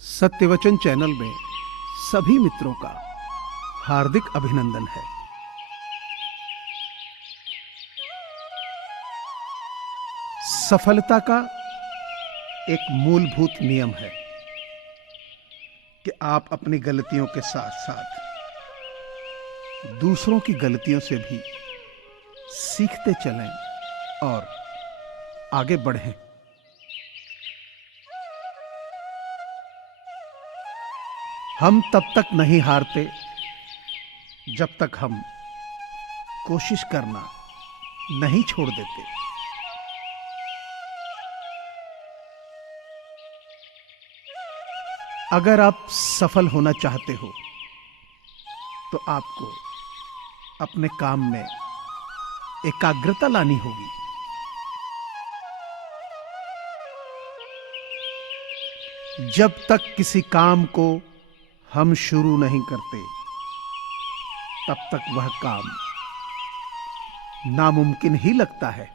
सत्यवचन channel में सभी मित्रों का हार्दिक अभिनंदन है। सफलता का एक मूलभूत नियम है कि आप अपनी गलतियों के साथ साथ दूसरों की गलतियों से भी सीखते चलें और आगे बढ़ें। हम तब तक नहीं हारते जब तक हम कोशिश करना नहीं छोड़ देते। अगर आप सफल होना चाहते हो तो आपको अपने काम में एकाग्रता लानी होगी। जब तक किसी काम को हम शुरू नहीं करते तब तक वह काम नामुमकिन ही लगता है।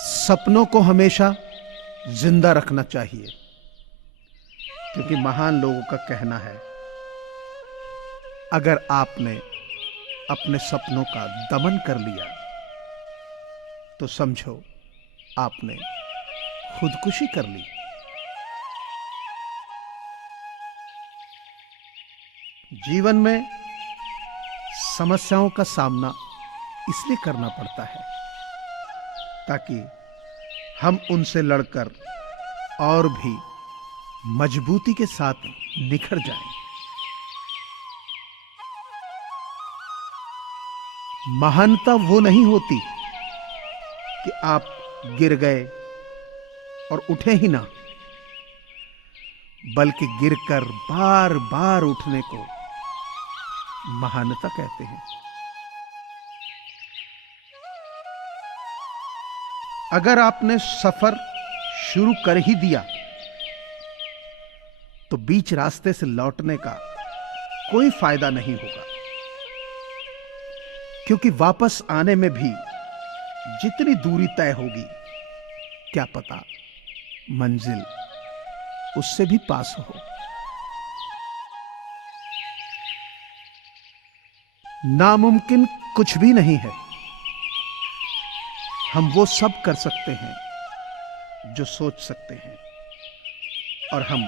सपनों को हमेशा जिंदा रखना चाहिए, क्योंकि महान लोगों का कहना है, अगर आपने अपने सपनों का दमन कर लिया तो समझो आपने खुदकुशी कर ली। जीवन में समस्याओं का सामना इसलिए करना पड़ता है ताकि हम उनसे लड़कर और भी मजबूती के साथ निखर जाएं। महानता वो नहीं होती कि आप गिर गए और उठे ही ना, बल्कि गिरकर बार बार उठने को महानता कहते हैं। अगर आपने सफर शुरू कर ही दिया तो बीच रास्ते से लौटने का कोई फायदा नहीं होगा, क्योंकि वापस आने में भी जितनी दूरी तय होगी, क्या पता मंजिल उससे भी पास हो। नामुमकिन कुछ भी नहीं है। हम वो सब कर सकते हैं जो सोच सकते हैं, और हम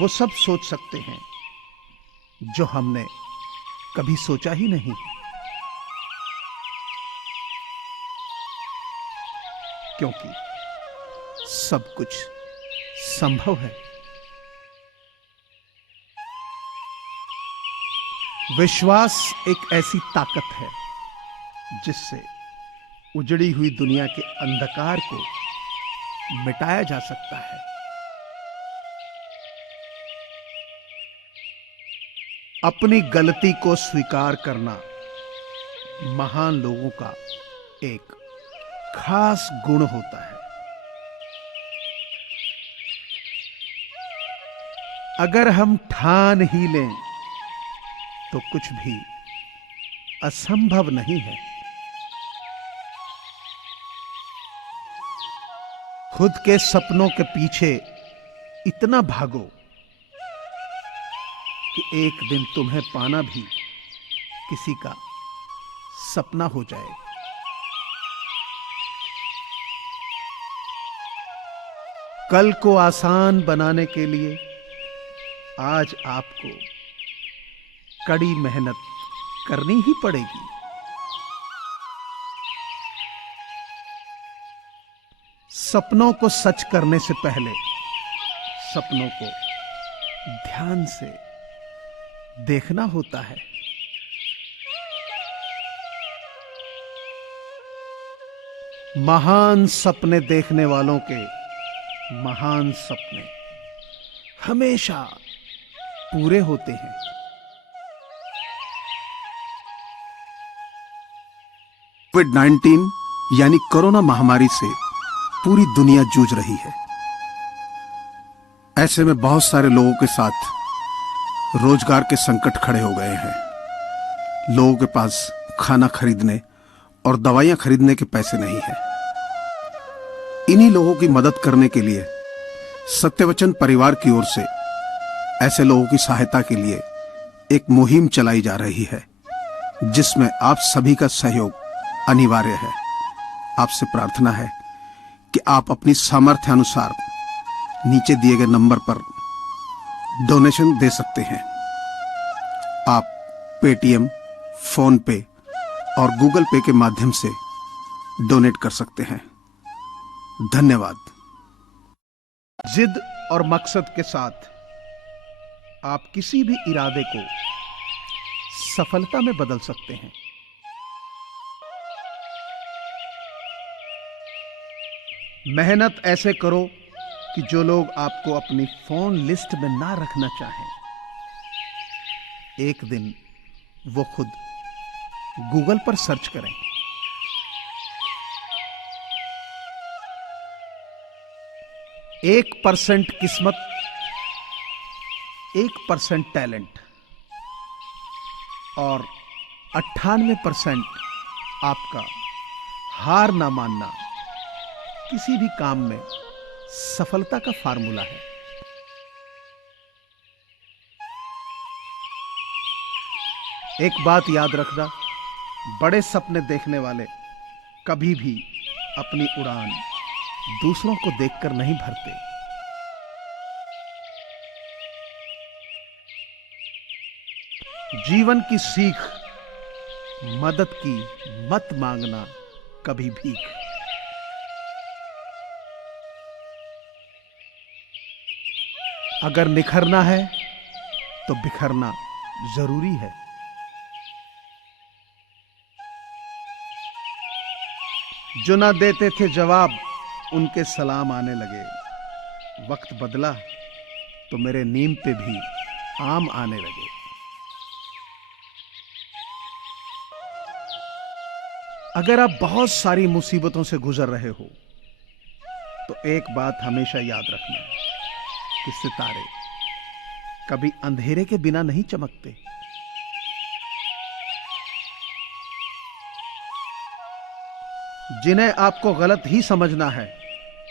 वो सब सोच सकते हैं जो हमने कभी सोचा ही नहीं। क्योंकि सब कुछ संभव है। विश्वास एक ऐसी ताकत है जिससे उजड़ी हुई दुनिया के अंधकार को मिटाया जा सकता है। अपनी गलती को स्वीकार करना महान लोगों का एक खास गुण होता है। अगर हम ठान ही लें तो कुछ भी असंभव नहीं है। खुद के सपनों के पीछे इतना भागो कि एक दिन तुम्हें पाना भी किसी का सपना हो जाए। कल को आसान बनाने के लिए आज आपको कड़ी मेहनत करनी ही पड़ेगी। सपनों को सच करने से पहले सपनों को ध्यान से देखना होता है। महान सपने देखने वालों के महान सपने हमेशा पूरे होते हैं। कोविड-19 यानी कोरोना महामारी से पूरी दुनिया जूझ रही है। ऐसे में बहुत सारे लोगों के साथ रोजगार के संकट खड़े हो गए हैं। लोगों के पास खाना खरीदने और दवाइयां खरीदने के पैसे नहीं है। इन्हीं लोगों की मदद करने के लिए सत्यवचन परिवार की ओर से ऐसे लोगों की सहायता के लिए एक मुहिम चलाई जा रही है, जिसमें आप सभी का सहयोग अनिवार्य है। आपसे प्रार्थना है कि आप अपनी सामर्थ्य अनुसार नीचे दिए गए नंबर पर डोनेशन दे सकते हैं। आप पेटीएम, फोन पे और गूगल पे के माध्यम से डोनेट कर सकते हैं। धन्यवाद। जिद और मकसद के साथ आप किसी भी इरादे को सफलता में बदल सकते हैं। मेहनत ऐसे करो कि जो लोग आपको अपनी फोन लिस्ट में ना रखना चाहें, एक दिन वो खुद गूगल पर सर्च करें। 1% किस्मत, 1% टैलेंट और 98% आपका हार ना मानना किसी भी काम में सफलता का फार्मूला है। एक बात याद रखना, बड़े सपने देखने वाले कभी भी अपनी उड़ान दूसरों को देखकर नहीं भरते। जीवन की सीख, मदद की मत मांगना कभी भीख। अगर निखरना है तो बिखरना जरूरी है। जो ना देते थे जवाब, उनके सलाम आने लगे। वक्त बदला तो मेरे नीम पे भी आम आने लगे। अगर आप बहुत सारी मुसीबतों से गुजर रहे हो तो एक बात हमेशा याद रखना कि सितारे कभी अंधेरे के बिना नहीं चमकते। जिन्हें आपको गलत ही समझना है,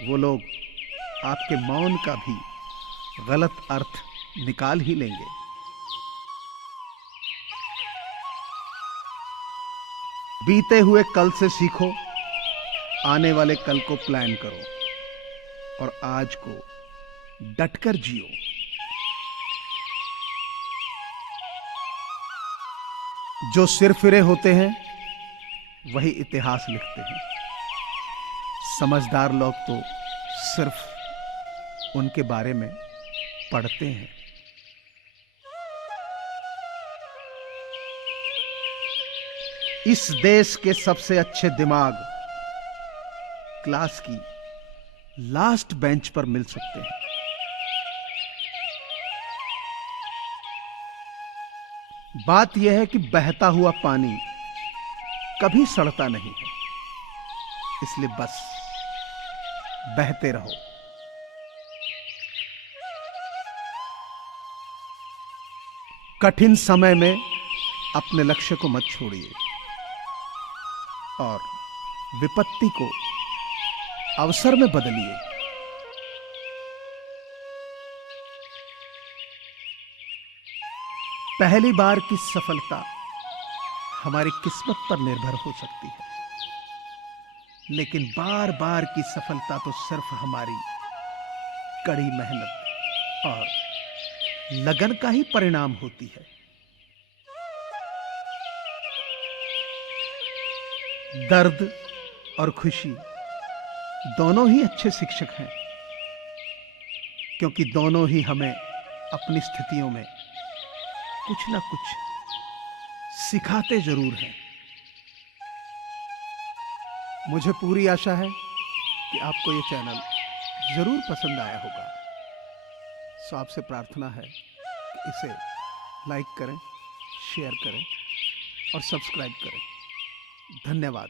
वो लोग आपके मौन का भी गलत अर्थ निकाल ही लेंगे। बीते हुए कल से सीखो, आने वाले कल को प्लान करो और आज को डटकर जियो। जो सिरफिरे होते हैं वही इतिहास लिखते हैं। समझदार लोग तो सिर्फ उनके बारे में पढ़ते हैं। इस देश के सबसे अच्छे दिमाग क्लास की लास्ट बेंच पर मिल सकते हैं। बात यह है कि बहता हुआ पानी कभी सड़ता नहीं है, इसलिए बस बहते रहो। कठिन समय में अपने लक्ष्य को मत छोड़िए और विपत्ति को अवसर में बदलिए। पहली बार की सफलता हमारी किस्मत पर निर्भर हो सकती है, लेकिन बार बार की सफलता तो सिर्फ हमारी कड़ी मेहनत और लगन का ही परिणाम होती है। दर्द और खुशी दोनों ही अच्छे शिक्षक हैं, क्योंकि दोनों ही हमें अपनी स्थितियों में कुछ ना कुछ सिखाते जरूर हैं। मुझे पूरी आशा है कि आपको ये चैनल जरूर पसंद आया होगा। सो आपसे प्रार्थना है कि इसे लाइक करें, शेयर करें और सब्सक्राइब करें। धन्यवाद।